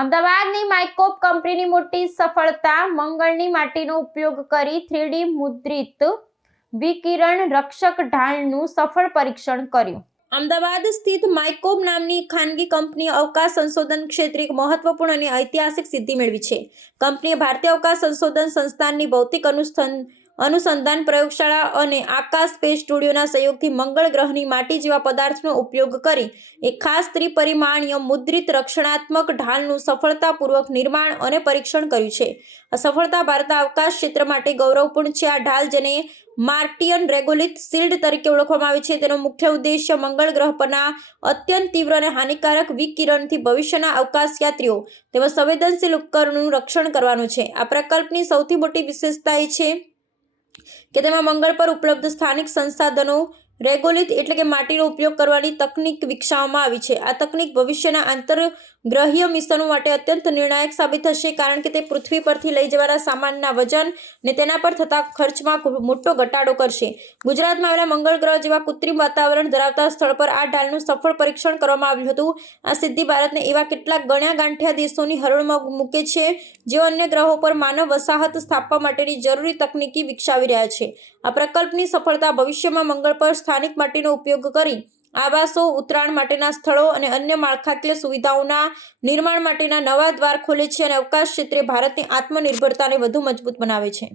અમદાવાદની માઇકોપ કંપનીની મોટી સફળતા મંગળની માટીનો ઉપયોગ કરી 3D મુદ્રિત વિકિરણ રક્ષક ઢાલનું સફળ પરીક્ષણ કર્યું। અમદાવાદ સ્થિત માઇકોપ નામની ખાનગી કંપનીએ અવકાશ સંશોધન ક્ષેત્રે એક મહત્વપૂર્ણ અને ઐતિહાસિક સિદ્ધિ મેળવી છે। કંપનીએ ભારતીય અવકાશ સંશોધન સંસ્થાનની ભૌતિક અનુસંધાન પ્રયોગશાળા અને આકાશ સ્પેસ સ્ટુડિયોના સહયોગથી મંગળ ગ્રહની માટી જેવા પદાર્થનો ઉપયોગ કરી એક ખાસ ત્રિપરિમાણીય મુદ્રિત રક્ષણાત્મક ઢાલનું સફળતાપૂર્વક નિર્માણ અને પરીક્ષણ કર્યું છે। આ સફળતા ભારતના અવકાશ ક્ષેત્ર માટે ગૌરવપૂર્ણ છે। આ ઢાલ, જેને માર્ટિયન રેગોલિથ શિલ્ડ તરીકે ઓળખવામાં આવે છે, તેનો મુખ્ય ઉદ્દેશ્ય મંગળ ગ્રહ પરના અત્યંત તીવ્ર અને હાનિકારક વિકિરણથી ભવિષ્યના અવકાશયાત્રીઓ તેમજ સંવેદનશીલ ઉપકરણોનું રક્ષણ કરવાનો છે। આ પ્રકલ્પની સૌથી મોટી વિશેષતા એ છે કે તેમાં મંગળ પર ઉપલબ્ધ સ્થાનિક સંસાધનો રેગોલિથ એટલે કે માટીનો ઉપયોગ કરવાની તકનીક વિકસાવવામાં આવી છે। આ તકનીક ભવિષ્યના આંતરગ્રહીય મિશનો માટે અત્યંત નિર્ણાયક સાબિત થશે, કારણ કે તે પૃથ્વી પરથી લઈ જવાના સામાનના વજન અને તેના પર થતા ખર્ચમાં મોટો ઘટાડો કરશે। ગુજરાતમાં આવેલા મંગળ ગ્રહ જેવા કૃત્રિમ વાતાવરણ ધરાવતા સ્થળ પર આ ઢાલનું સફળ પરીક્ષણ કરવામાં આવ્યું હતું। આ સિદ્ધિ ભારતને એવા કેટલાક ગણ્યા ગાંઠ્યા દેશોની હરોળમાં મૂકે છે જેઓ અન્ય ગ્રહો પર માનવ વસાહત સ્થાપવા માટેની જરૂરી તકનીકી વિકસાવી રહ્યા છે। આ પ્રકલ્પની સફળતા ભવિષ્યમાં મંગળ પર સ્થાનિક માટીનો ઉપયોગ કરી આવાસો, ઉતરાણ માટેના સ્થળો અને અન્ય માળખાકીય સુવિધાઓના નિર્માણ માટેના નવા દ્વાર ખોલે છે અને અવકાશ ક્ષેત્રે ભારતની આત્મનિર્ભરતાને વધુ મજબૂત બનાવે છે।